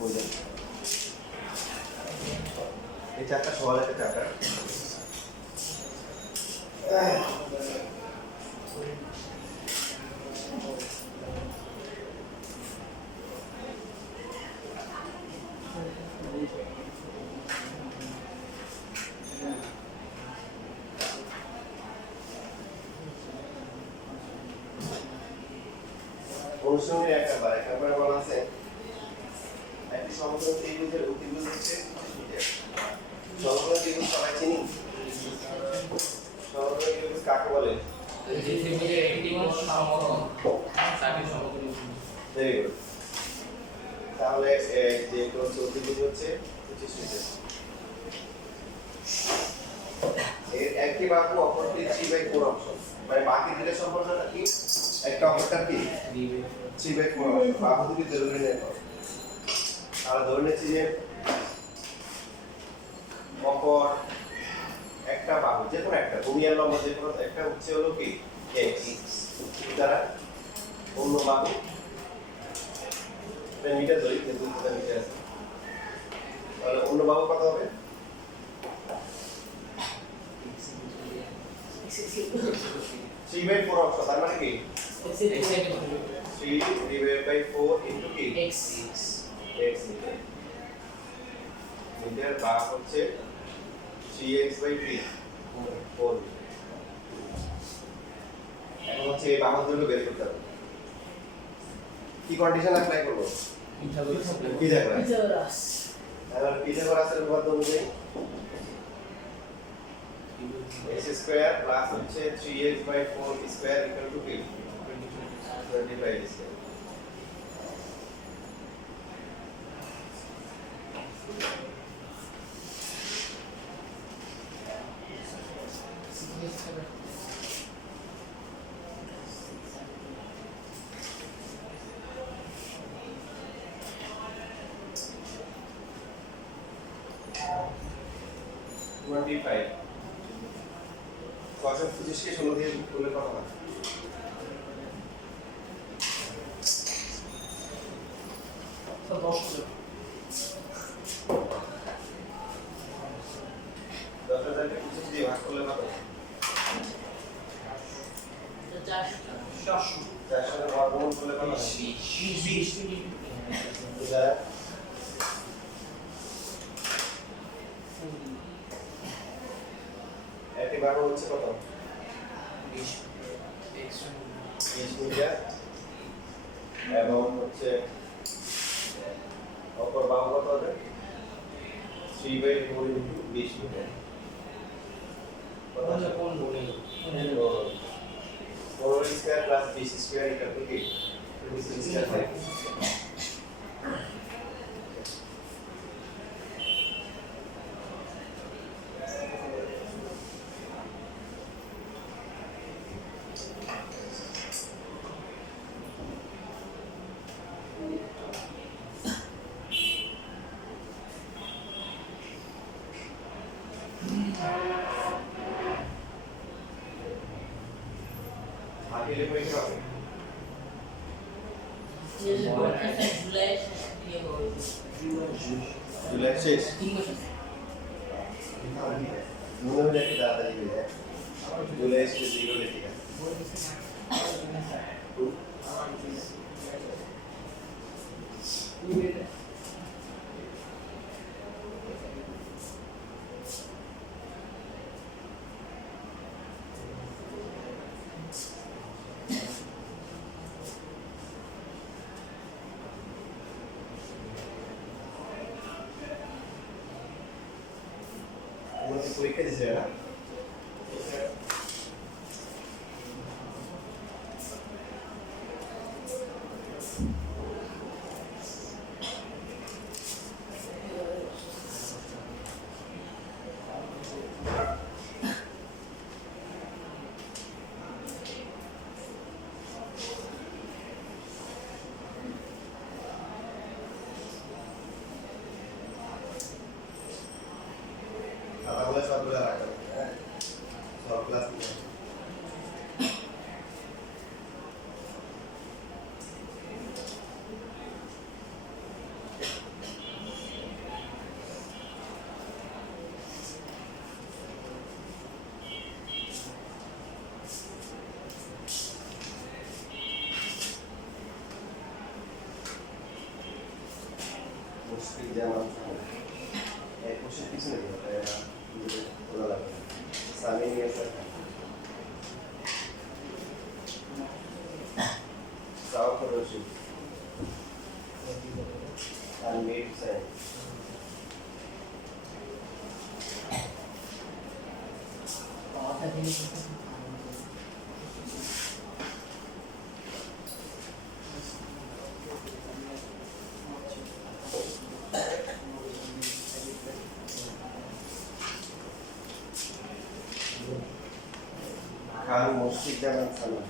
বই দেন এই চারটা সওয়াল একটা চারটা অনুশীলনের একবার বলা আছে একটি সমগ্র ত্রিভুজের অতিভুজ হচ্ছে সমগ্র ত্রিভুজ সবাই চিনি সমগ্র ত্রিভুজ কাকে বলে যে ত্রিভুজের একটি কোণ সমকোণ তাকে সমকোণ ভেরি গুড তাহলে যে ত্রিভুজ হচ্ছে সুচিত্র এর একটি বাহু অপরটি 3/4 অংশ মানে বাকি দুটো সম্পর্কটা কি একটা অপরটা কি 3/4 অংশ বাহু দুটি দৈর্ঘ্য নির্ণয় করো তাহলে ধরে নিচ্ছি যে অপর একটা বাহু যে কোনো একটা ভূমি আর লম্ব যে কোনো একটা হচ্ছে হলো কি x দ্বারা অন্য বাহু মিটার ধরি যেহেতু মিটার আছে তাহলে অন্য বাহু কত হবে 3/4 অংশ তার মানে কি 3/4 into কি x x মিটার বা হচ্ছে 3x/3 4 এখন হচ্ছে এই বাহুর দৈর্ঘ্য বের করতে হবে কি কন্ডিশন অ্যাপ্লাই করব পিথাগোরাস তাহলে পিথাগোরাসের উপপাদ্য অনুযায়ী x স্কয়ার প্লাস হচ্ছে 3x/4 স্কয়ার ইকুয়াল টু কি 25 স্কয়ার ছয়শো পঁচিশকে 16 দিয়ে করলে কত হয় দশ হাজারকে 25 দিয়ে ভাগ করলে কত 400 বর্গমূল করলে কত হয় 20 একটি বাহু হচ্ছে কত 20 মিটার এবং হচ্ছে অপর বাহু কত হবে 3/4 into 20 মিটার কত আছে কোন গুণে 4 square plus 20 square equal two কি 26 স্কয়ার হয় আগে লিখে কি হবে জুলাই শেষ মনে হলে একটু তাড়াতাড়ি হয়ে যায় জুলাই শেষ জিরো লিখে পরীক্ষা দিছে না তাহলে সবগুলো রাখা মুশফিক জামান এই কোশ্চেন পিছনে খোলা লাগবে সামিন ইয়াসার সাউফর রশিদ তানভীর হুসাইন খান মুশফিক জামান সালাম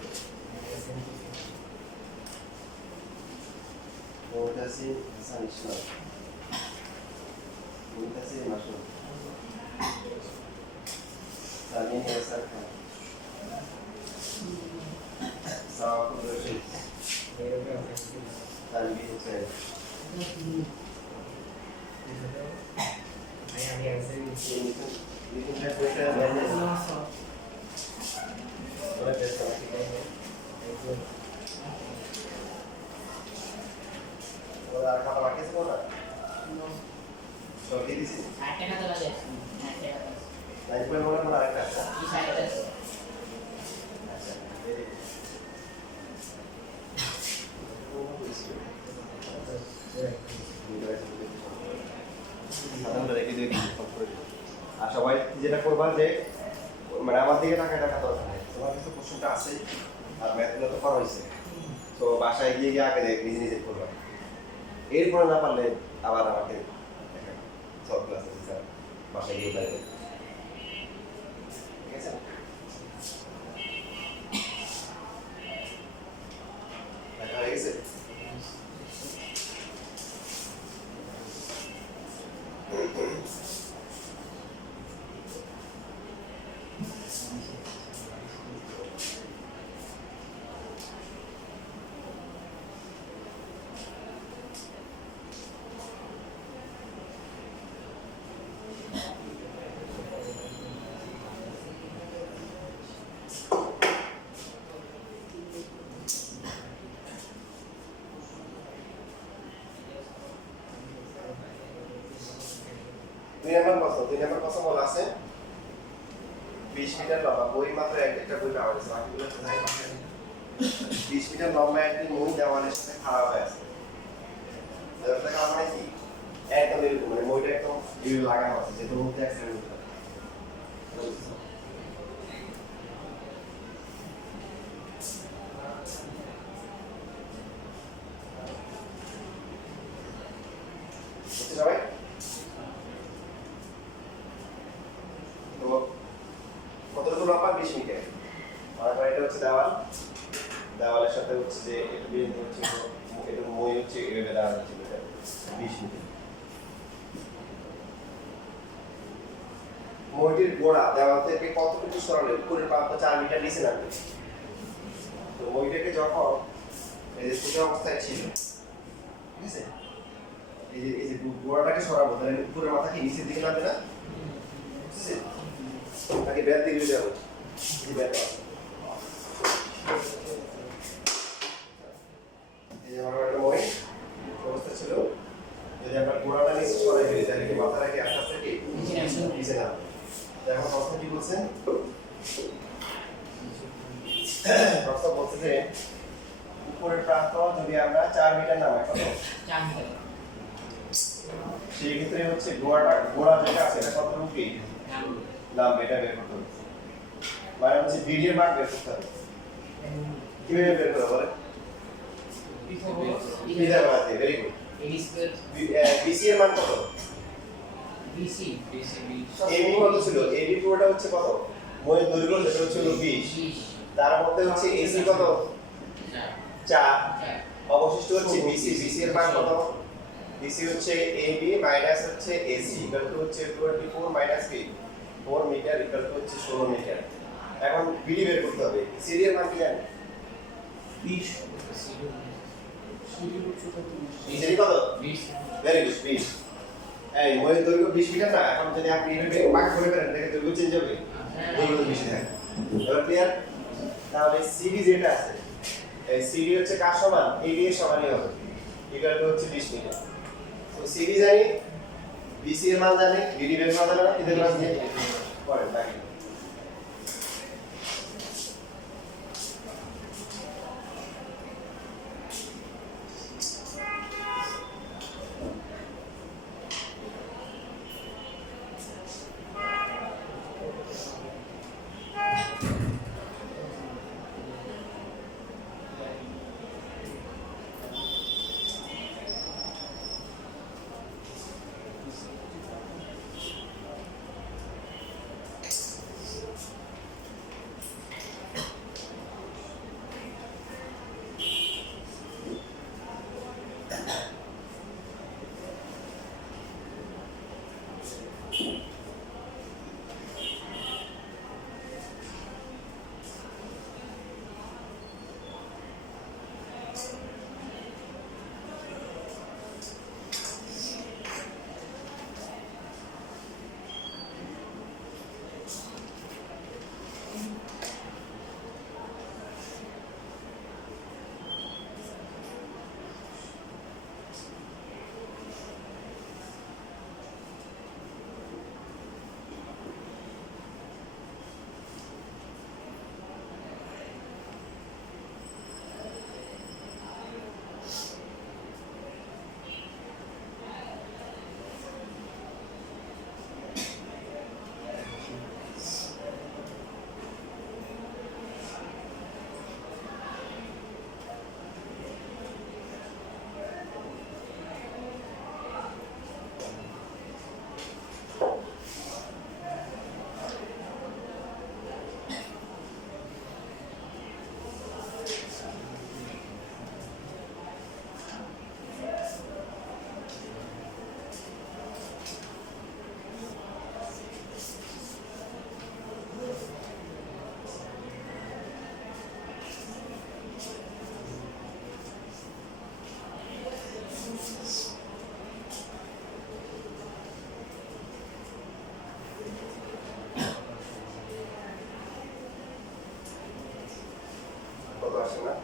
মুহতাসিম হাসান ইসলাম মুহতাসিম মাসুদ সামিন ইয়াসার খান সাউফর রশিদ তানভীর হুসাইন লিখুন বইটা বাইরে ওরা বেশ ওরা খাতা বাকি আছে না সব দিয়ে দিছি লাইন করে বলা মানে আরেকটা আছে আচ্ছা ভেরি আর সবাই যেটা করবা যে মানে আমার দিকে টাকা দরকার নেই তোমার কিছু কোশ্চেনটা আছে আর ম্যাথগুলো তো করা হয়েছে তো বাসায় গিয়ে গিয়ে আগে নিজে নিজে করবা এরপরে না পারলে আবার আমাকে সব ক্লাস আছে স্যার বাসায় গিয়ে পারবে ঠিক আছে দেখা হয়ে গেছে দুই নম্বর কথা বলা আছে 20 মিটার লম্বা বই মাত্র একটা বই পাওয়া গেছে বাকিগুলো কোথায় 20 মিটার লম্বা একটি মই দেওয়ালের সাথে খাড়া হয়ে আছে এটা কার মানে কি একদম এরকম মানে মইটা একদম এভাবে লাগানো আছে যেটা মধ্যে অ্যাক্সিডেন্ট হতে পারে বুঝতে সবাই তো কতটুকু লম্বা 20 মিটার আর এটা হচ্ছে দেওয়ালের সাথে হচ্ছে যে এটা বিন্দু হচ্ছে এটা মই হচ্ছে এভাবে দেওয়া হচ্ছে 20 মিটার মইটির গোড়া দেওয়াল থেকে কতটুকু সরালে উপরের প্রান্ত 4 মিটার নিচে নামবে তো মইটাকে যখন এই যে ছোট অবস্থায় ছিল ঠিক আছে এই যে গোড়াটাকে সরাবো তাহলে উপরের মাথা কি নিচের দিকে নামবে না তাকে ব্যাট দিয়ে দেওয়া হচ্ছে এই ব্যাট এই যে আমার একটা মই অবস্থা ছিল যদি আমরা গোড়াটা নিচে সরাই ফেলি তাহলে কি মাথা রাখি আস্তে আস্তে কি নিচে নামবে এখন প্রশ্ন কি বলছে প্রশ্ন বলছে যে উপরের প্রান্ত যদি আমরা 4 মিটার নামাই কত 4 মিটার সেই ক্ষেত্রে হচ্ছে গোড়া যেটা আছে এটা কতটুকু কি নাম এটা বের করতে হবে মানে হচ্ছে বিডি এর মান বের করতে হবে কিভাবে বের করব বলে বিডি এর মান ভেরি গুড বিসি এর মান কত বিসি এবি কত ছিল এবি পুরোটা হচ্ছে কত মইয়ের দৈর্ঘ্য যেটা হচ্ছে 20 তার মধ্যে হচ্ছে এসি কত 4 অবশিষ্ট হচ্ছে বিসি বিসি এর মান কত বিসি হচ্ছে এবি মাইনাস হচ্ছে এসি ইকুয়াল টু হচ্ছে 24 মাইনাস কি 4 মিটার ইকুয়াল টু হচ্ছে 16 মিটার এখন বিডি বের করতে হবে সিডি এর মান কি জানেন 20 সিডি কত 20 ভেরি গুড 20 এই মইয়ের দৈর্ঘ্য 20 মিটার না এখন যদি আপনি এভাবে ভাগ করে ফেলেন দেখে দৈর্ঘ্য চেঞ্জ হবে দৈর্ঘ্য বেশি থাকে এবার ক্লিয়ার তাহলে সিডি যেটা আছে এই সিডি হচ্ছে কার সমান এবি এর সমানই হবে ইকুয়াল টু হচ্ছে 20 মিটার তো সিবি জানি, বিসি এর মান জানি, বিডি বের করা যাবে না, এদের মান দিয়ে করেন বাকি। কত আসে না?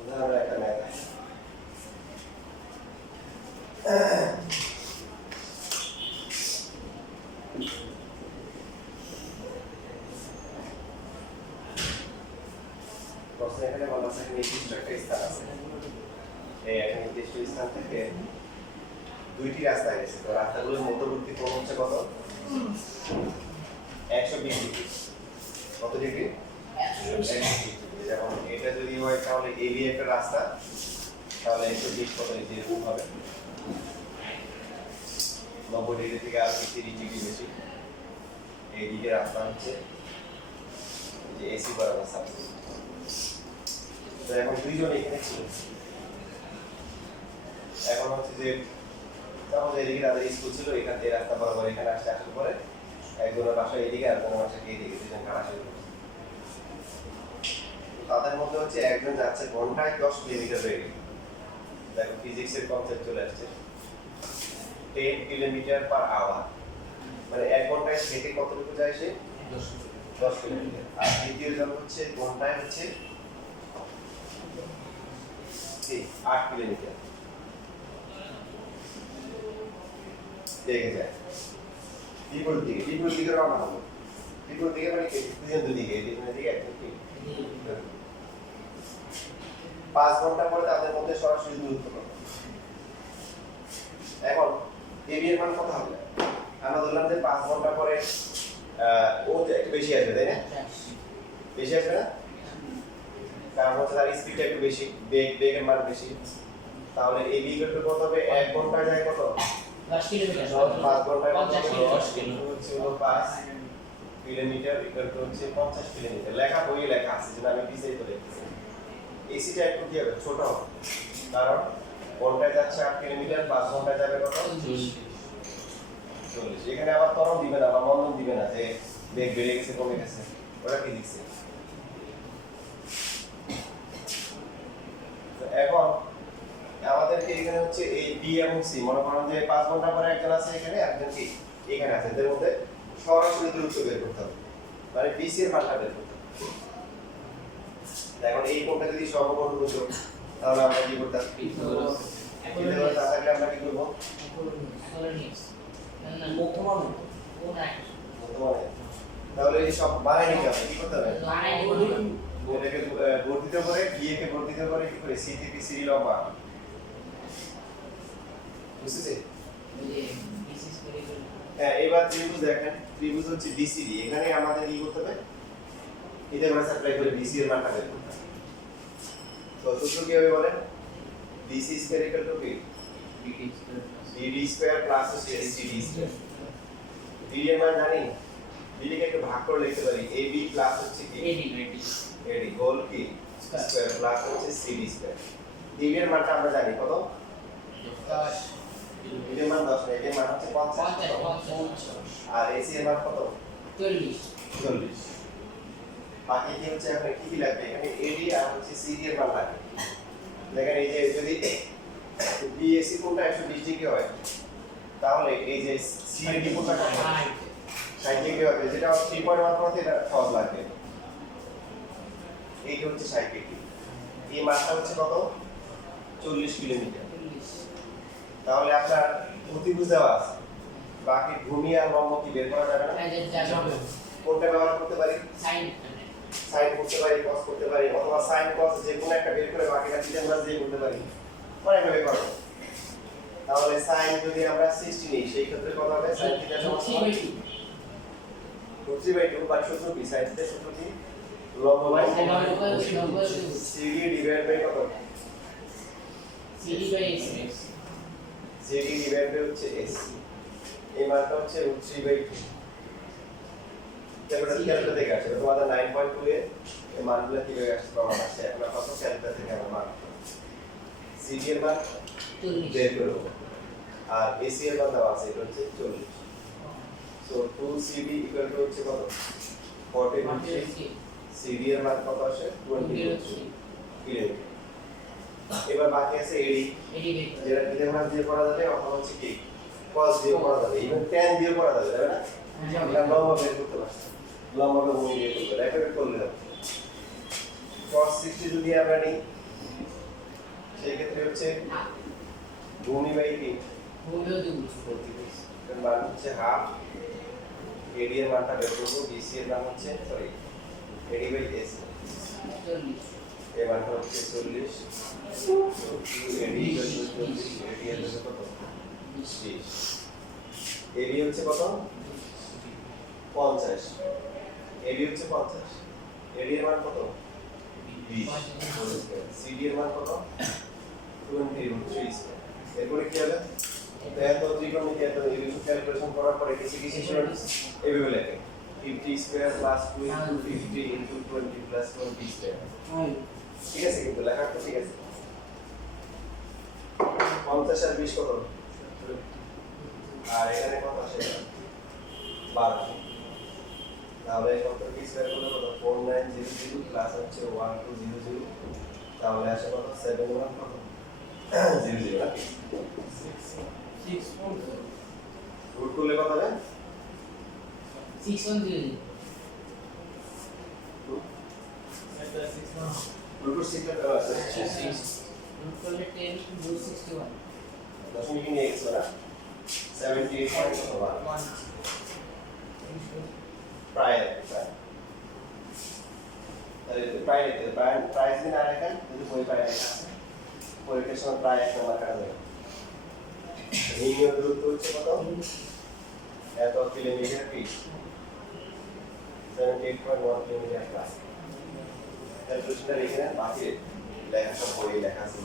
উদাহরণ একটা ম্যাথ আছে। প্রশ্ন এখানে বলা আছে নির্দিষ্ট একটা স্থান আছে, এই একটা নির্দিষ্ট স্থান থেকে দুইটি রাস্তা গেছে, তো রাস্তাগুলোর মধ্যবর্তী কোণ হচ্ছে কত? 120 ডিগ্রি। কত ডিগ্রি? 120 ডিগ্রি। যেমন এটা যদি হয় তাহলে এবি একটা রাস্তা, তাহলে 120 কত এরকম হবে, 90 ডিগ্রি থেকে আরো 30 ডিগ্রি বেশি। এইদিকে রাস্তা হচ্ছে যে এসি বরাবর সাপোর্ট। তো এখন দুইজন এখানে ছিল, এখন হচ্ছে যে তাহলে এদিকে তাদের স্কুল ছিল, এখান থেকে রাস্তা বরাবর এখানে আসতে আসার পরে একজনের বাসা এদিকে আর একজনের বাসা এইদিকে, দুজন কাটা শুরু করছে। তাদের মধ্যে হচ্ছে একজন যাচ্ছে ঘন্টায় 10 কিলোমিটার বেগে, দেখো ফিজিক্সের কনসেপ্ট চলে আসছে, 10 কিলোমিটার পার আওয়ার, মানে 1 ঘন্টায় হেঁটে কতটুকু যায় সে? 10 কিলোমিটার। আর দ্বিতীয় জন হচ্ছে ঘন্টায় হচ্ছে 8 কিলোমিটার বেগে যায় বিপরীত দিকে রওনা হবে। বিপরীত দিকে মানে কি? দুদিকে, এদিকে একদিকে কি? 5 ঘন্টা পরে তাদের মধ্যে সরাসরি দূরত্ব কত? এখন এবি এর মান কত হবে? আমরা ধরলাম যে 5 ঘন্টা পরে ও যে একটু বেশি আসবে, তাই না? বেশি আসবে না? কারণ হচ্ছে তার স্পিডটা একটু বেশি, বেগের মান বেশি। তাহলে এবি ইকুয়াল টু কত হবে? 1 ঘন্টায় যায় কত? 10 কিলোমিটার 5 ঘন্টায় কত? 50 কিলোমিটার 5 কিলোমিটার ইকুয়াল টু হচ্ছে 50 কিলোমিটার। লেখা বইয়ে লেখা আছে, যেটা আমি পিছিয়ে তো লিখতেছি। এসিটা একটু কি হবে? ছোট হবে, কারণ ঘন্টায় যাচ্ছে 8 কিলোমিটার, 5 ঘন্টায় যাবে কত? 40। এখানে আবার ত্বরণ দিবে না বা মন্দন দিবে না যে বেগ বেড়ে গেছে কমে গেছে, ওরা কি দিচ্ছে? তো এখন আমাদেরকে এখানে হচ্ছে এই বি এবং সি, মনে করেন যে 5 ঘন্টা পরে একজন আছে এখানে, একজন কি এখানে আছে, এদের মধ্যে সরাসরি দূরত্ব বের করতে হবে, মানে বিসি এর মানটা বের করতে হবে। এখন এই কোণটা যদি সমকোণ হতো তাহলে আমরা কি করতাম? পিথাগোরাস না থাকলে আমরা কি করব? বর্তমানে বর্তমানে তাহলে এই সব বানাই নিতে হবে, কি করতে হবে? এটাকে বর্ধিত করে, বিএ কে বর্ধিত করে কি করে? সি থেকে সি লম্বা, বুঝছেন? হ্যাঁ, এবার ত্রিভুজ দেখেন, ত্রিভুজ হচ্ছে বিসিডি। এখানে আমাদের কি করতে হবে? পিথাগোরাস অ্যাপ্লাই করে বিসি এর মানটা বের করতে হবে। তো সূত্র কি হবে বলেন? বিসি স্কয়ার ইকুয়াল টু কি? BD square plus CD square. BD এর মান জানি, বিডি কে একটু ভাগ করে লিখতে পারি, এবি প্লাস হচ্ছে কি? এডি হোল কি স্কয়ার প্লাস হচ্ছে সিডি স্কয়ার। ডিবি এর মানটা আমরা জানি কত? 10 বিডি এর মান 10 না, এর মান হচ্ছে 50। আর এসি এর মান কত? 40। বাকি কি হচ্ছে এখন কি কি লাগবে? এখানে এডি আর হচ্ছে সিডি এর মান লাগবে। দেখেন এই যে যদি বিএসি কোণটা 120 ডিগ্রি হয়, তাহলে এই যে সিডি কোণটা কত? 60 ডিগ্রি হবে, যেটা 3.1 মতে এটা সহজ লাগবে। এইটা হচ্ছে 60 ডিগ্রি। এই মানটা হচ্ছে কত? 40 কিলোমিটার। তাহলে আপনার অতিভুজ দেওয়া আছে, বাকি ভূমি আর লম্ব কি বের করা যাবে না? কোনটা ব্যবহার করতে পারি? সাইন করতে পারি, কস করতে পারি, অথবা সাইন কস যে কোনো একটা বের করে বাকিটা পিথাগোরাস দিয়ে করতে পারি, অনেকভাবে করব। তাহলে সাইন যদি আমরা 60 নিই, সেই ক্ষেত্রে কত হবে? সাইন থিটা সমান √3/2 বা সূত্র কি? সাইন থিটা সূত্র কি? লম্ব বাই সিডি ডিভাইড বাই কত? সিডি ডিভাইড বাই হচ্ছে এস। এই মানটা হচ্ছে √3/2। ক্যালকুলেটর থেকে আসে, তোমাদের 9.2 এর এই মানগুলো কিভাবে আসছে প্রমাণ আছে, এখন কত ক্যালকুলেটর থেকে আমরা মান সিডি এর মান বের করব, আর এসি এর মান দেওয়া আছে, এটা হচ্ছে 40। সো 2CD ইকুয়াল টু হচ্ছে কত? 40। সিডি এর মান কত আসে? 20 কিলোমিটার। এবার বাকি আছে এডি, যেটা পিথাগোরাস দিয়ে করা যাবে, অথবা হচ্ছে কি cos দিয়ে করা যাবে, ইভেন tan দিয়ে করা যাবে, তাই না? আমরা লম্ব বের করতে পারছি, লম্বকে ভূমি বের করতে পারি, এটা করলে হবে। cos 60 যদি আমরা নিই, সেই ক্ষেত্রে হচ্ছে ভূমি বাই কি? এর মান হচ্ছে হাফ। এডি এর মানটা বের করব, বিসি এর মান হচ্ছে সরি এডি বাই এস, এর মানটা হচ্ছে 40। এডি ইকুয়াল টু 40, এডি এর মান কত? 20। এডি হচ্ছে কত? 50। এডি হচ্ছে 50, এডি এর মান কত? 20। সিডি এর মান কত? 20 এরপরে কি হবে? তো ত্রিকোণমিতি এত ইউনিট ক্যালকুলেশন করার পরে কিছু কিছু এইভাবে লেখে 50 square plus 2 into 20 plus 20 square. ঠিক আছে, কিন্তু লেখা তো ঠিক আছে। 50 আর 20 কত? আর এখানে কত আসে? 12। তাহলে কত কি স্কয়ার করলে কত? 4900 প্লাস হচ্ছে 1200, তাহলে আসে কত? 71 কত? 00 নাকি? রুট করলে কত হবে? 610 রুট 6 রুট করলে 10 √61 দশমিক নিয়ে গেছো না? 78.1 প্রায় তাহলে প্রায় যদি না লেখেন, যদি বই প্রায় লেখা আছে, পরীক্ষার সময় প্রায় 1 নম্বর কাটা যাবে। নির্ণয় দূরত্ব হচ্ছে কত? এত কিলোমিটার ফিট 78.1 কিলোমিটার প্লাস। ক্যালকুলেশনটা লিখে নেন, বাকি লেখা সব বইয়ে লেখা আছে।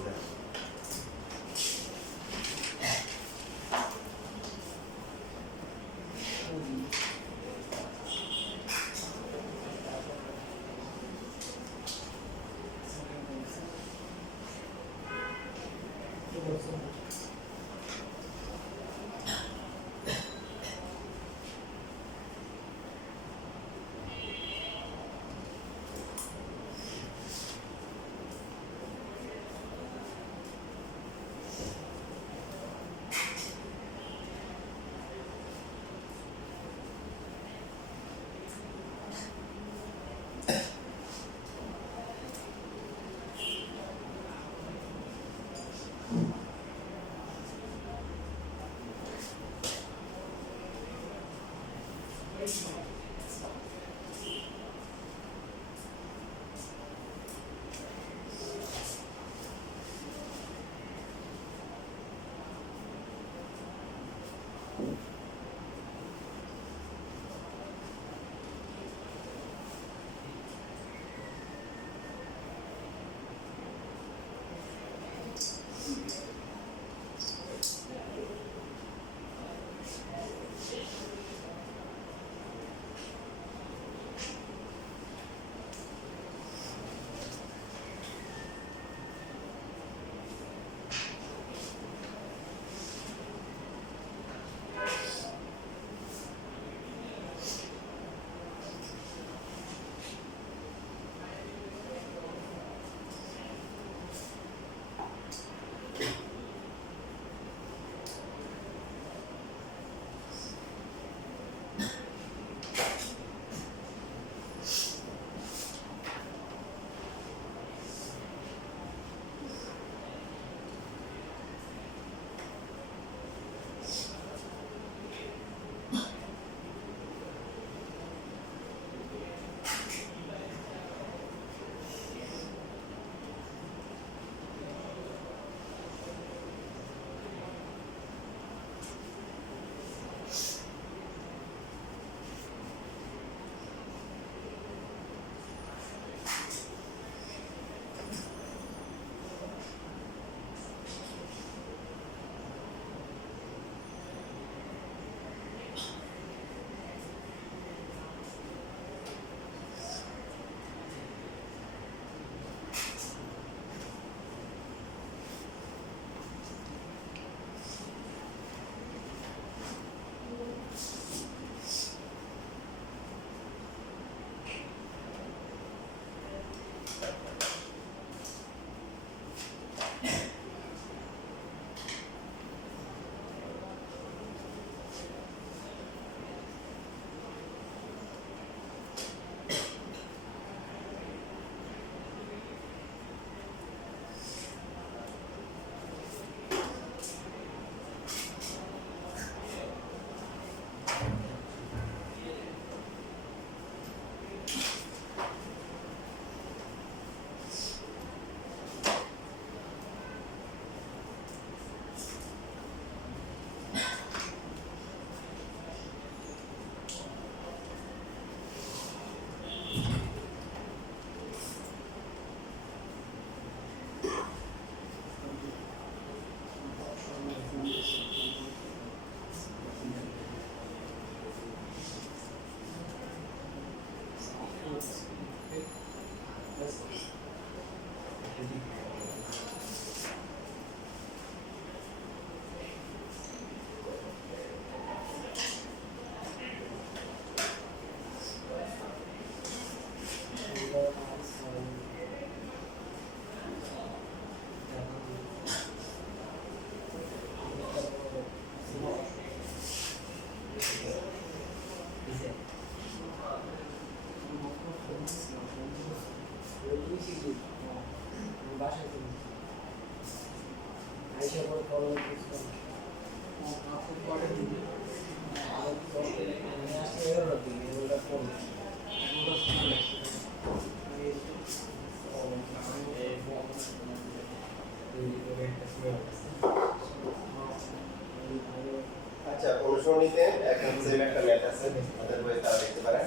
আচ্ছা অনুসরণীতে একদম সেম একটা ম্যাথ আছে আমাদের বইয়ে তারা দেখতে পারেন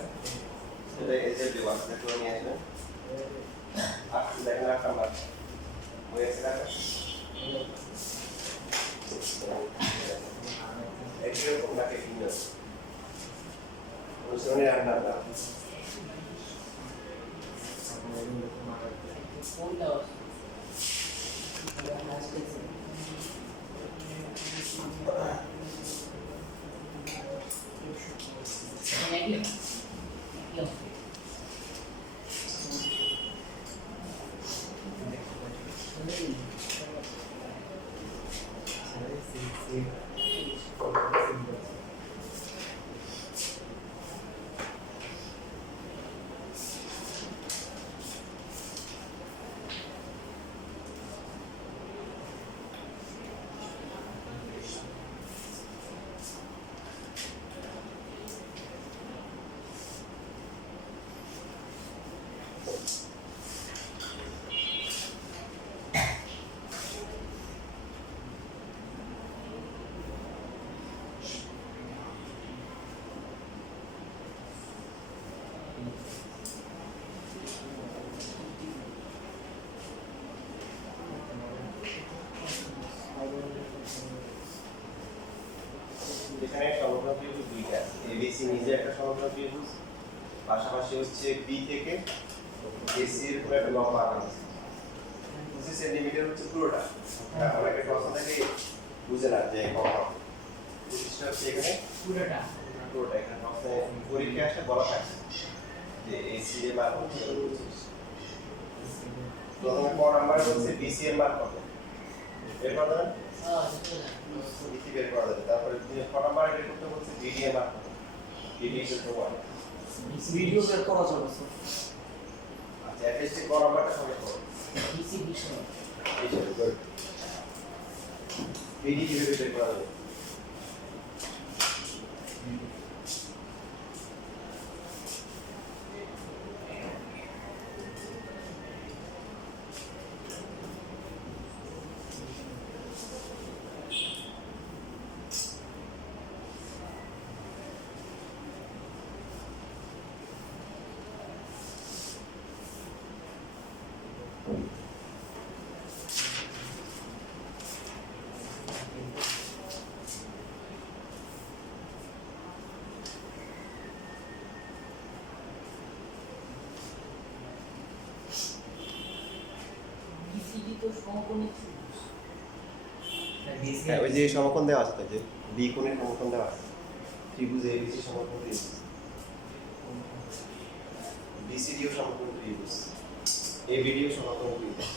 সেটা এজে দেওয়া আছে করে নিয়ে আসবেন আর দেখেন 8 নাম্বার বইয়ে আছে না একরকম নাকি ভিন্ন অনুসরণী 8 নাম্বার কোনটা এখানে সমগ্র ত্রিভুজ দুইটা এবিসি নিজে একটা সমগ্র ত্রিভুজ পাশাপাশি হচ্ছে বি থেকে এসি এর পুরো একটা লম্ব আঁকা আছে 25 সেন্টিমিটার হচ্ছে পুরোটা অনেকে প্রশ্ন থেকে বুঝে না যে কত 25টা হচ্ছে এখানে পুরোটা এখানে প্রশ্নে পরীক্ষায় আসলে বলা থাকে যে এসি এর মান হচ্ছে 25 প্রথমে ক নাম্বারে হচ্ছে বিসি এর মান কত এরপর ধরেন বিসি বের করা যাবে তারপরে ক নাম্বারে বের করতে বলছে বিডি এর মান কত বিডি ইকুয়াল টু 1 ভিডিও বের করা যাবে স্যার আচ্ছা এফএসটি ক নাম্বারটা সঙ্গে করো বিসি বিষয় বিডি কিভাবে বের করা যাবে বিসিডি তো সমকোণী ত্রিভুজ হ্যাঁ ওই যে সমকোণ দেওয়া আছে তো যে বি কোণের সমকোণ দেওয়া আছে ত্রিভুজ এবিসি সমকোণ ত্রিভুজ বিসিডিও সমকোণ ত্রিভুজ এবিডিও সমকোণ ত্রিভুজ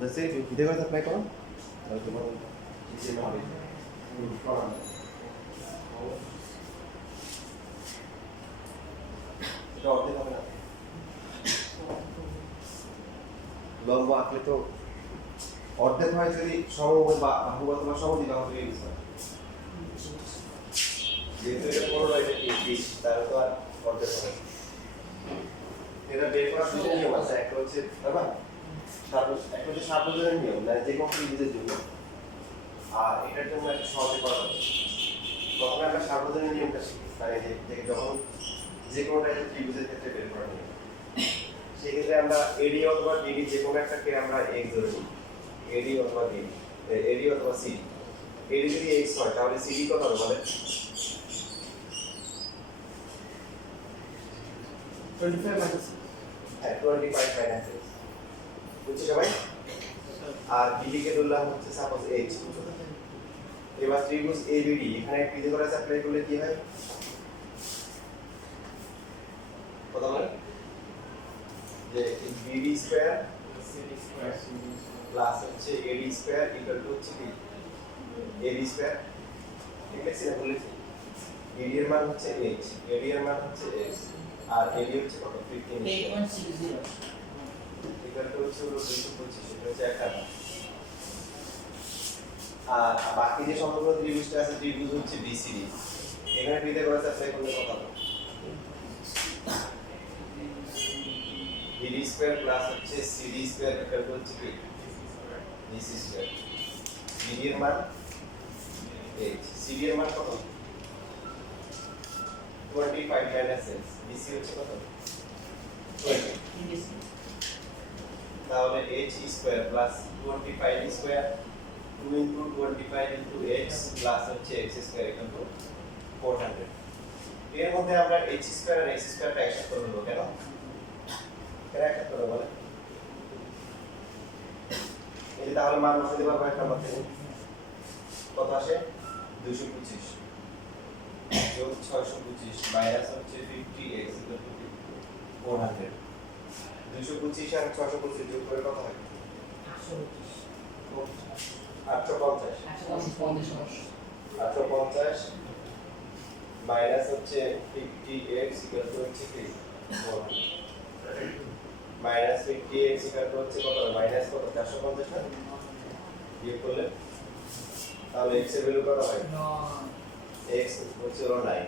जैसे देखो तो अप्लाई करो और दोबारा इसे में হবে এটা অর্ধেক হবে না লম্ব আঁকলে তো অর্ধেক হয় যদি সমবাহু বা বাহু অথবা সমদ্বিবাহু থেকে ইউজ হয়। যেহেতু এটা 15 এটা কি 20 তাহলে তো আর অর্ধেক হবে না। এটা বের করার দুটো নিয়ম আছে, একটা হচ্ছে বাবা একটা হচ্ছে সার্বজনীন নিয়ম, মানে যে কোনো ত্রিভুজের জন্য, আর এটার জন্য একটা সহজে করা যাবে। প্রথমে আমরা সার্বজনীন নিয়মটা শিখি, মানে যে যখন যে কোনো টাইপের ত্রিভুজের ক্ষেত্রে বের করা নিয়ম, সেক্ষেত্রে আমরা এডি অথবা ডিডি যে কোনো একটাকে আমরা এক্স ধরে নিই। এডি অথবা ডিডি, এডি অথবা সিডি। এডি যদি এক্স হয় তাহলে সিডি কত হবে বলে? 25 minus হ্যাঁ 25 মাইনাস এক্স, বুঝছি সবাই? আর ডিডি কে ধরলাম হচ্ছে সাপোজ এইচ। এবার ত্রিভুজ এবিডি, এখানে পিথাগোরাস অ্যাপ্লাই করলে কি হয়? কত বলে? যে বিডি স্কয়ার প্লাস হচ্ছে এডি স্কয়ার ইকুয়াল টু হচ্ছে কি এবি স্কয়ার। ঠিক আছে, না বলেছি? এডি এর মান হচ্ছে এইচ, এডি এর মান হচ্ছে এক্স, আর এডি হচ্ছে কত? 15 8.60 ইকুয়াল টু হচ্ছে 225, এটা হচ্ছে একটা মান। আর বাকি যে সমগ্র ত্রিভুজটা আছে, ত্রিভুজ হচ্ছে বিসিডি, এখানে পিথাগোরাস অ্যাপ্লাই করলে কত হবে? বিডি স্কয়ার প্লাস হচ্ছে সিডি স্কয়ার ইকুয়াল টু হচ্ছে কি বিসি স্কয়ার। বিডি এর মান 8, সিডি এর মান কত? 25 মাইনাস এক্স, বিসি হচ্ছে কত? 20। তাহলে h square plus 25 square 2 into 25 into x plus হচ্ছে x স্কয়ার ইকুয়াল টু 400। এর মধ্যে আমরা h স্কয়ার আর x স্কয়ারটা একসাথে করে দেব, কেন? কেন একসাথে করে বলে? এই তাহলে মান বসাতে পারবো এক নম্বর থেকে, কত আসে? 225 যোগ 625 মাইনাস হচ্ছে 50x ইকুয়াল টু 400। 225 আর 625 যোগ করে কত হয়? 850। 850 মাইনাস হচ্ছে 50x ইকুয়াল টু হচ্ছে কি 400, মাইনাস 50x ইকুয়াল টু হচ্ছে কত? মাইনাস কত? 450 না? বিয়োগ করলে তাহলে x এর ভ্যালু কত হয়? x হচ্ছে হলো 9।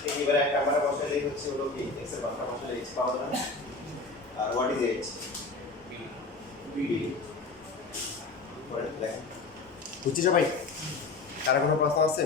ঠিক এবারে একটা আমরা বসালে হচ্ছে হলো কি x এর মানটা বসালে x পাওয়া যাবে না। আর হোয়াট ইজ h? বিডি। পরে লেখেন, বুঝছি সবাই? কারো কোনো প্রশ্ন আছে?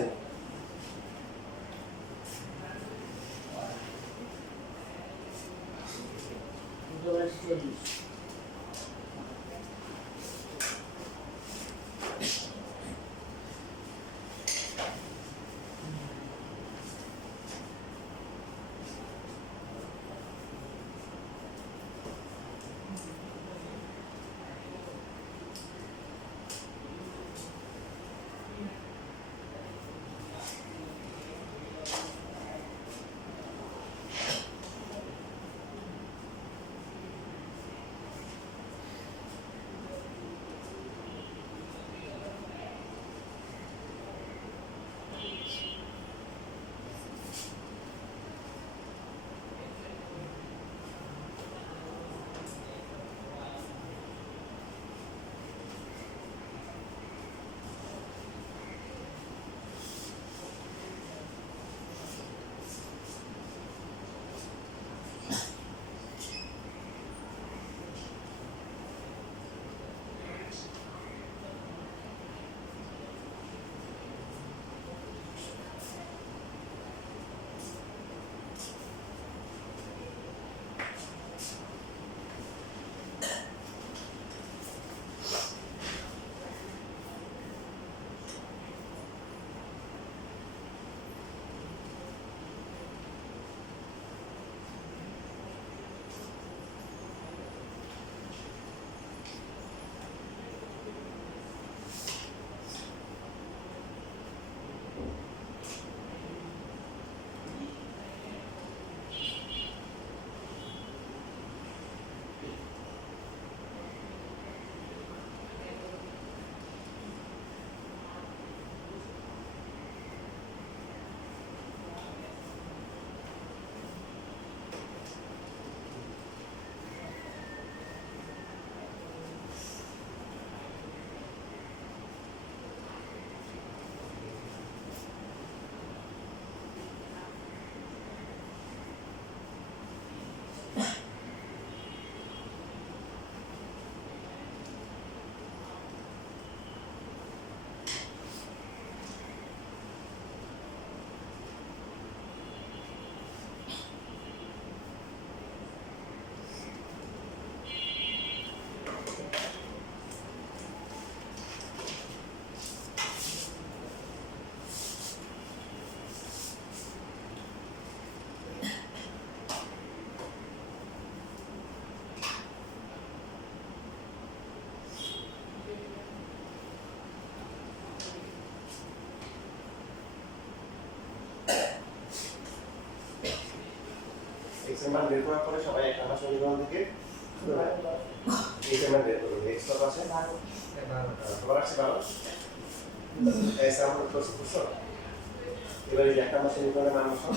মান বের করার পরে সবাই এক নাম্বার সমীকরণ থেকে এইচ এর মান বের করুন। এক্স কত আসে? তোমার আসছে 12। এই সামনে প্রশ্ন করছো। এবারে এক নাম্বার সমীকরণের মান বসাও,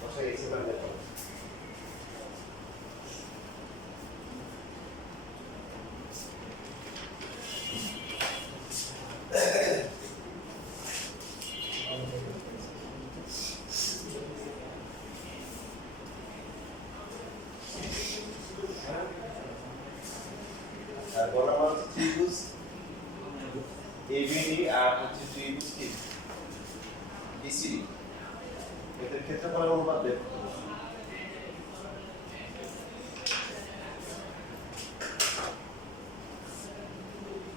বসাই এইচ এর মান বের করো। আর বলা মান হচ্ছে ত্রিভুজ ABD আর হচ্ছে ত্রিভুজ কি BCD, এদের ক্ষেত্রফলের অনুপাত বের করতে হবে।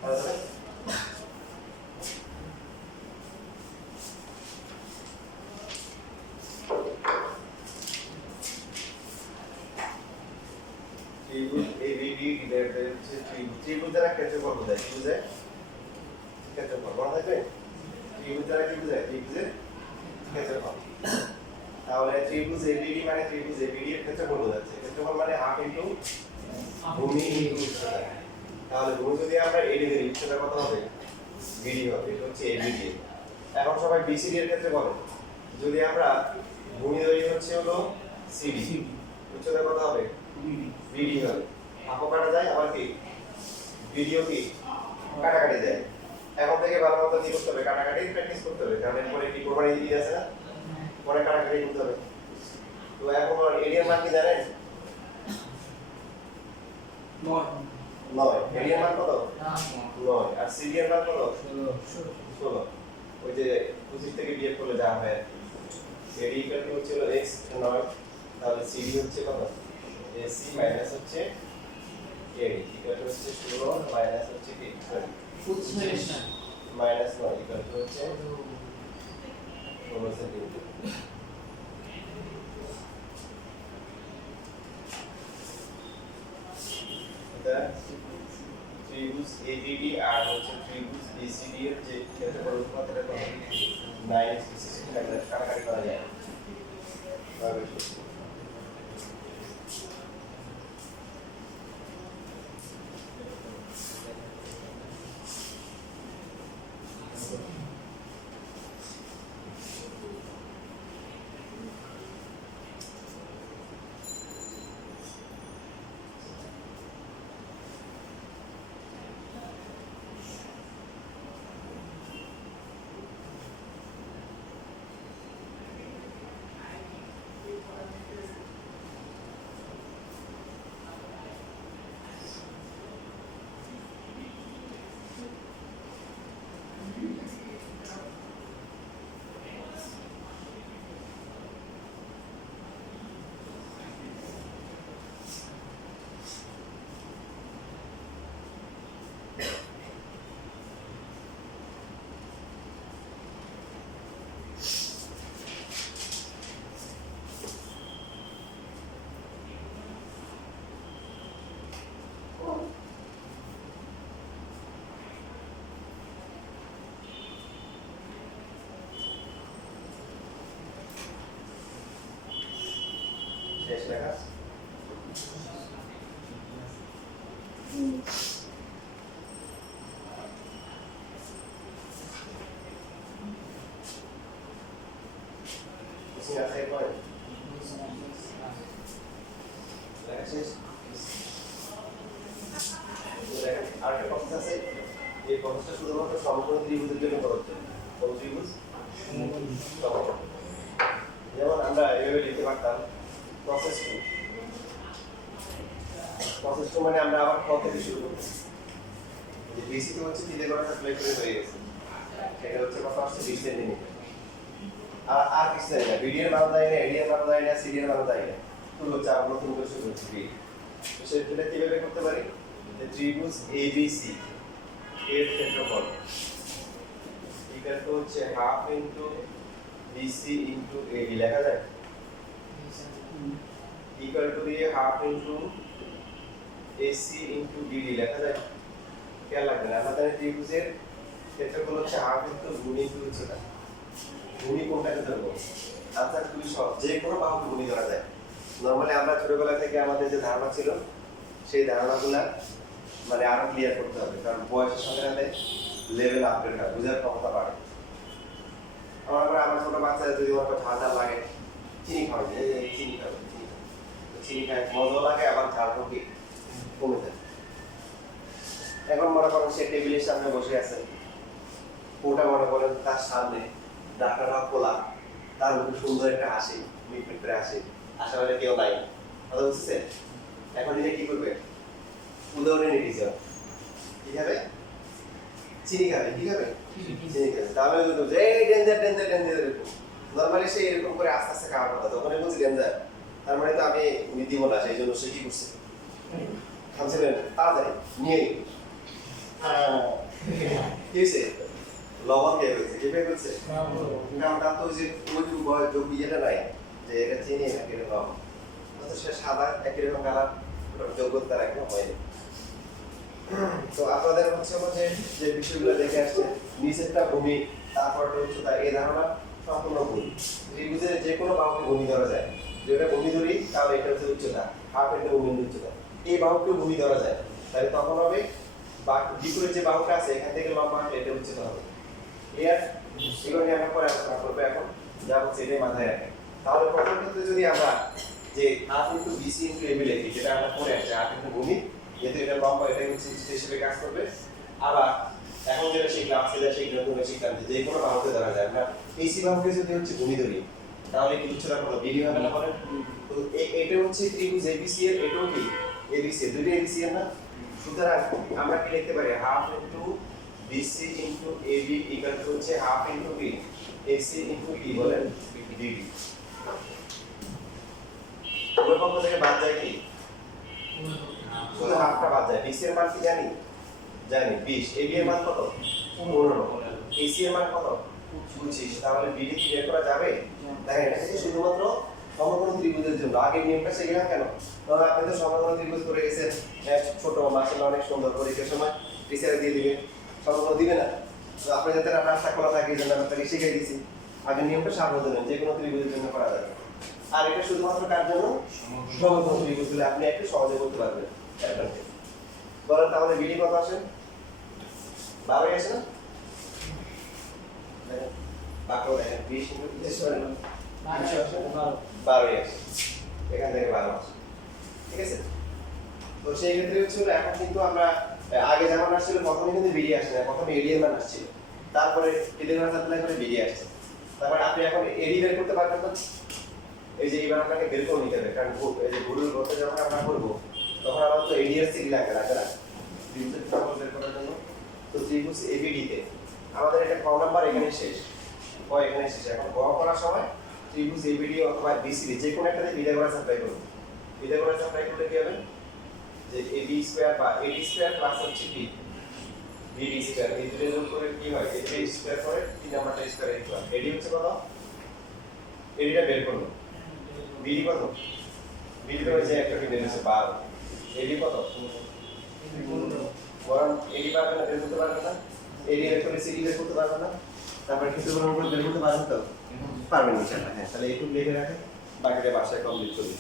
তাহলে ত্রিভুজ ABD ডিভাইডেড হচ্ছে ত্রিভুজ দ্বারা ক্ষেত্রফল বোঝায়, ত্রিভুজের ক্ষেত্রফল মনে থাকবে। ত্রিভুজ দ্বারা কি বোঝায়? ত্রিভুজের ক্ষেত্রফল। তাহলে ত্রিভুজ ABD মানে ত্রিভুজ ABD এর ক্ষেত্রফল বোঝাচ্ছে। ক্ষেত্রফল মানে হাফ ইনটু ভূমি ইনটু উচ্চতা। তাহলে ভূমি যদি আমরা AD ধরি, উচ্চতা কত হবে? BD হবে। এটা হচ্ছে ABD। এখন সবাই BCD এর ক্ষেত্রে বলে, যদি আমরা ভূমি ধরি হচ্ছে হলো CD, উচ্চতা কত হবে? BD হবে। হাফও কাটা যায়, আবার কি BDও কি কাটাকাটি যায়। এখন থেকে ভালো মতো কি করতে হবে? কাটাকাটি প্র্যাকটিস করতে হবে, কারণ এরপরে কি কোরবানি ঈদ আছে না, পরে কাটাকাটি করতে হবে। তো এখন এরিয়ার মান কি জানেন? 9। এরিয়ার মান কত? 9। আর সিডিয়ার মান কত? 16। ওই যে 25 থেকে বিয়োগ করলে যা হয় এডি ইকুয়াল টু হচ্ছে x 9, তাহলে সিডি হচ্ছে কত? AC মাইনাস হচ্ছে এডি ইকুয়াল টু হচ্ছে 16 মাইনাস হচ্ছে কি মাইনাস 9 ইকুয়াল টু হচ্ছে 16 সেন্টিমিটার। এটা ত্রিভুজ ABD আর হচ্ছে ত্রিভুজ BCD এর যে ক্ষেত্রফল অনুপাত এটা কত? 9 কাটাকাটি করা যায়। শেষ লেখা আছে পরে লেখা শেষ। আর একটা কথা আছে, এই কথাটা শুধুমাত্র সমকোণ ত্রিভুজের জন্য প্রযোজ্য। কোন ত্রিভুজ? সমকোণ। যেমন আমরা এভাবে লিখতে পারতাম প্রসেস টু মানে আমরা আবার ক থেকে শুরু করব। যে বেসিক হচ্ছে তিলে গড়াটা প্লে করে হয়ে গেছে, সেটা হচ্ছে কত আসছে 20 সেন্টিমিটার। আর কিছু জানি না, বিডি এর মান জানি না, এডি এর মান জানি না, সিডি এর মান জানি না, তো হচ্ছে আমরা নতুন করে শুরু করছি বি। তো সেটা কিভাবে করতে পারি? যে ত্রিভুজ ABC এর ক্ষেত্রফল ইকুয়াল টু হচ্ছে half into BC into AD লেখা যায়। ইকুয়াল টু দিয়ে half into AC into BD লেখা যায়। খেয়াল রাখবেন, আমরা জানি ত্রিভুজের ক্ষেত্রফল হচ্ছে হাফ ইনটু গুণি ইনটু উচ্চতা। গুণি কোনটাকে ধরবো? আনসার খুবই সহজ, যে কোনো বাহুকে গুণি ধরা যায়। নর্মালি আমরা ছোটবেলা থেকে আমাদের যে ধারণা ছিল সেই ধারণাগুলা মানে আরো ক্লিয়ার করতে হবে, কারণ বয়সের সাথে সাথে লেভেল আপগ্রেড হয়, বোঝার ক্ষমতা বাড়ে। আমার ছোট বাচ্চাদের যদি আমার ঝাল ঝাল লাগে, চিনি খাবে, চিনি খাবে, চিনি খায় মজা লাগে, আবার ঝাল ঢুকি কমে যায়। এখন মনে করেন সে টেবিলের সামনে বসে আছে, ওটা মনে করেন তার সামনে ডাক্তাররা খোলা, তার খুব সুন্দর একটা হাসি, মিটমিট করে হাসি, আশেপাশে কেউ নাই, কথা বুঝছে? এখন এটা কি করবে? উদাহরণে নিয়ে কি খাবে? চিনি খাবে, কি খাবে? চিনি খাবে। তাহলে যদি এই ডেঞ্জার ডেঞ্জার ডেঞ্জার এরকম নর্মালি সে এরকম করে আস্তে আস্তে খাওয়ার কথা, তখন বলছি ডেঞ্জার, তার মানে তো আমি দিব না, সেই জন্য সে কি করছে? খামছিলেন তাড়াতাড়ি নিয়ে কি হয়েছে? লবণ খেয়ে ফেলছে, কি খেয়ে ফেলছে? তার তো যে ওই ইয়েটা নাই যে এটা চিনি নাকি এটা লবণ, তো সে সাদা একই রকম কালার, যোগ্যতা একদম হয়নি। তো আপনাদের হচ্ছে যে যে বিষয়গুলো দেখে আসছে, নিচেরটা ভূমি, তারপরটা উচ্চতা, এই ধারণা সম্পূর্ণ ভুল। ত্রিভুজের যে কোনো বাহুকে ভূমি ধরা যায়, যেটা ভূমি ধরি তাহলে এটা হচ্ছে উচ্চতা, হাফ ইন্টু ভূমি উচ্চতা, এই বাহুকে ভূমি ধরা যায়, তাহলে তখন হবে বিপরীত যে বাহুটা আছে এখান থেকে লম্বা হলে এটা উচ্চতা হবে। ক্লিয়ার? এগুলো নিয়ে আমরা পরে আলোচনা করবো, এখন যা বলছি এটাই মাথায় রাখেন। তাহলে প্রথম ক্ষেত্রে যদি আমরা যে half into BC into AB লিখি, যেটা আমরা পরে আসছি, হাফ ইন্টু ভূমি, যেহেতু এটা লম্বা, এটা হচ্ছে উচ্চতা হিসেবে কাজ করবে। আবার এখন যেটা শিখলাম সেটা শিখলাম, তোমরা শিখলাম যে কোনো বাহুকে ধরা যায়, আমরা এসি বাহুকে যদি হচ্ছে ভূমি ধরি তাহলে কি উচ্চতা কত? বিডি হবে না? বলেন তো এটা হচ্ছে ত্রিভুজ এবিসি এর, এটাও কি এবিসি, দুটো এবিসি এর না? সুতরাং আমরা কি লিখতে পারি? Half into BC into AB equal to হচ্ছে half into B AC into কি বলেন বিডি। ওই পক্ষ থেকে বাদ যায় কি? শুধু হাফটা বাদ যায়। বিসি এর মান কি জানি? জানি 20। এবি এর মান কত? 15। এসি এর মান কত? 25। তাহলে বিডি কি বের করা যাবে? দেখেন এটা হচ্ছে শুধুমাত্র সমকোণ ত্রিভুজের জন্য। আগে নিয়মটা শিখলাম কেন? কারণ আপনি তো সমকোণ ত্রিভুজ করে গেছেন, ছোট মাসের অনেক সুন্দর পরীক্ষার সময় টিচারে দিয়ে দিবে, সমকোণ দিবে না। তো আপনি যাতে রাস্তা খোলা থাকে এই জন্য আপনাকে শিখিয়ে দিয়েছি। আগে নিয়মটা সাবধানে, যে কোনো ত্রিভুজের জন্য করা যাবে। আর এটা শুধুমাত্র কার জন্য? সমকোণ ত্রিভুজগুলো আপনি একটু সহজে করতে পারবেন। বলেন তাহলে বিডি কত আসে? 12 আসে না? বাকি দেখেন 20 ইনটু 12 আসে, এখান থেকে 12 আসে। ঠিক আছে? তো সেই ক্ষেত্রে হচ্ছে এখন কিন্তু আমরা আগে যেমন আসছিল প্রথমে কিন্তু বিডি আসছে না, প্রথমে এডি এর মান আসছিল, তারপরে এডি এর মান অ্যাপ্লাই করে বিডি আসছে। তারপরে আপনি এখন এডি বের করতে পারবেন না, এই যে এবার আপনাকে বের করে নিতে হবে, কারণ এই যে ভুল করতে যখন আমরা করব তখন আমরা তো এডি এর সিগন্যাল লাগে না ত্রিভুজের ফলাফল বের করার জন্য। তো ত্রিভুজ এবিডি তে আমাদের এটা ক নাম্বার এখানে শেষ, ক এখানে শেষ। এখন গ করার সময় ত্রিভুজ এবিডি অথবা বিসিডি যে কোনো একটাতে পিথাগোরাস অ্যাপ্লাই করব। পিথাগোরাস অ্যাপ্লাই করলে কি হবে? যে এবি স্কয়ার বা এডি স্কয়ার প্লাস হচ্ছে কি বিডি স্কয়ার, এই দুটো যোগ করে কি হয়? এডি স্কয়ার করে 3 নাম্বারটা স্কয়ার ইকুয়াল এডি হচ্ছে কত? এডিটা বের করব। বিডি কত? বিডি তো হচ্ছে একটা কি বের হচ্ছে 12। এডি কত? বরং এডি পারবে না, বের করতে পারবে না। এডি বের করে সিডি বের করতে পারবে না। তারপরে ক্ষেত্র গ্রহণ করে বের করতে পারবেন তো? পারবেন ইনশাআল্লাহ। হ্যাঁ, তাহলে এইটুকু লিখে রাখেন, বাকিটা বাসায় কমপ্লিট করবেন।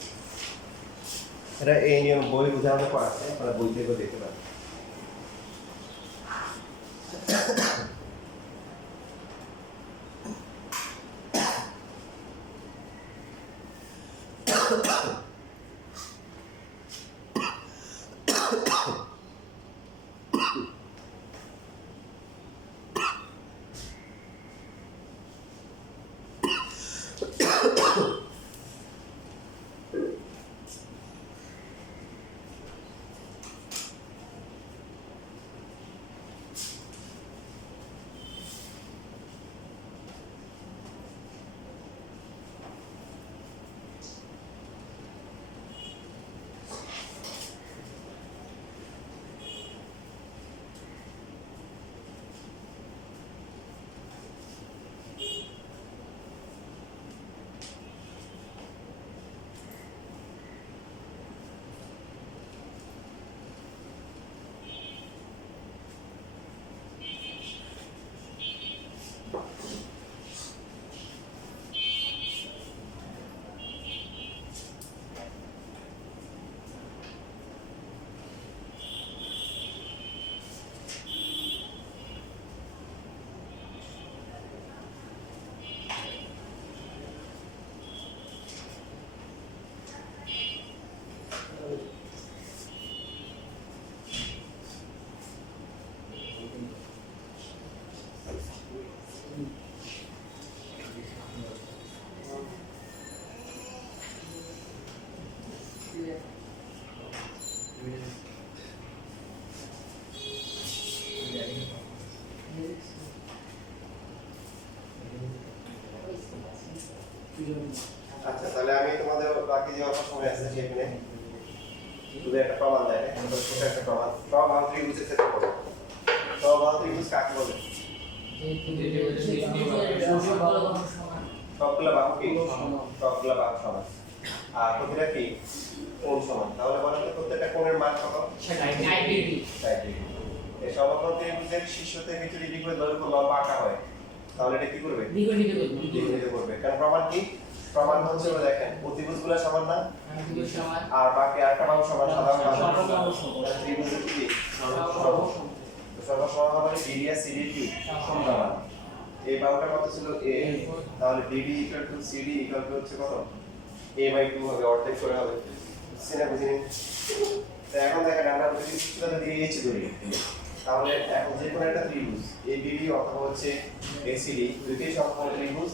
এটা এই নিয়ম বই উদাহরণে পড়া আছে, আপনারা বই থেকে দেখতে পারেন। আচ্ছা তাহলে আমি তোমাদের বাকি যে অল্প সময় আছে সেখানে শুধু একটা প্রমাণ দেয় ছোট একটা প্রমাণ প্রমাণ ত্রিভুজের ক্ষেত্রে করবো প্রমাণ ত্রিভুজ কাকে বলে সবগুলা বাহু কি সবগুলা বাহু সমান আর প্রতিটা কি কোণ সমান তাহলে বলেন তো প্রত্যেকটা কোণের মান কত 90 ডিগ্রি 60 ডিগ্রি এই সমকোণ ত্রিভুজের শীর্ষ থেকে 30 ডিগ্রি করে দৈর্ঘ্য লম্বা আঁকা হয় তাহলে এটা কি করবে দ্বিগুণিত করবে কারণ প্রমাণ কি প্রমাণ হচ্ছে হলো দেখেন অতিভুজগুলো সমান না আর বাকি আরেকটা বাহু সমান সাধারণ বাহু সমান ত্রিভুজের কি সর্বসমান মানে বিডি আর সিডি কি সমান এই বাহুটা কত ছিল a তাহলে BD equal to CD equal to হচ্ছে কত a বাই 2 হবে অর্ধেক করে হবে সিনা বুঝিনি তো এখন দেখেন আমরা যদি সূত্রটা দিয়ে h ধরি তাহলে এখন যে কোনো একটা ত্রিভুজ ABD অথবা হচ্ছে ACD দুইটাই সমকোণ ত্রিভুজ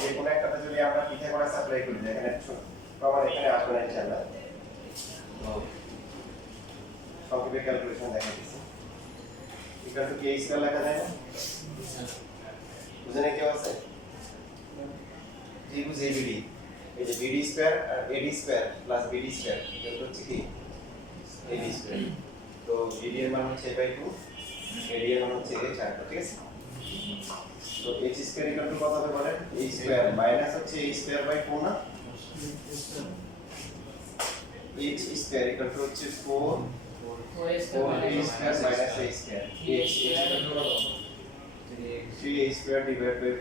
যে কোনো একটাতে যদি আমরা পিথাগোরাস অ্যাপ্লাই করি দেখেন প্রমাণ এখানে আসবে না ইনশাআল্লাহ তো সংক্ষেপে ক্যালকুলেশন দেখা দিচ্ছি ইকুয়াল টু k স্কয়ার লেখা যায় না বুঝেন কি আছে ত্রিভুজ ABD এই যে BD স্কয়ার আর AD square plus BD square এটা হচ্ছে কি AD স্কয়ার তো BD এর মান হচ্ছে a/2 AD এর মান হচ্ছে a 4 ঠিক আছে তো h স্কয়ার ইকুয়াল টু কত হবে বলেন a স্কয়ার মাইনাস হচ্ছে a স্কয়ার বাই 4 না h স্কয়ার ইকুয়াল টু হচ্ছে 4 4a square minus a square h equal to কত 3a square divide by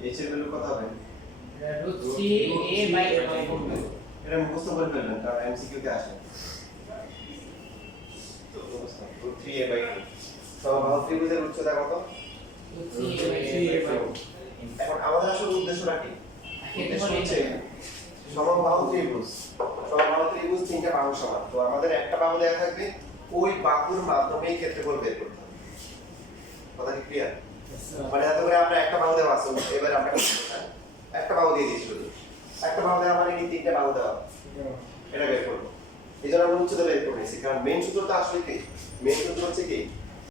4 h এর ভ্যালু কত হবে এটা মুখস্থ করে ফেলবেন কারণ এমসিকিউ তে আসে তো মুখস্থ 3a বাই 2 সমবাহু ত্রিভুজের উচ্চতা কত 3a বাই 2 এখন আমাদের আসল উদ্দেশ্যটা কি উদ্দেশ্য হচ্ছে সমবাহু ত্রিভুজ তিনটা বাহু সমান তো আমাদের একটা বাহু দেওয়া থাকবে ওই বাহুর মাধ্যমে ক্ষেত্রফল বের করতে হবে কথা কি ক্লিয়ার মানে এত করে আমরা একটা বাহু দেওয়া আছে এবার আমরা একটা বাহু দিয়ে দিয়েছি শুধু একটা বাহু দেওয়া মানে কি তিনটা বাহু দেওয়া এটা বের করবো এই জন্য আমরা উচ্চতা বের করে নিয়েছি কারণ মেইন সূত্রটা আসলে কি মেইন সূত্র হচ্ছে কি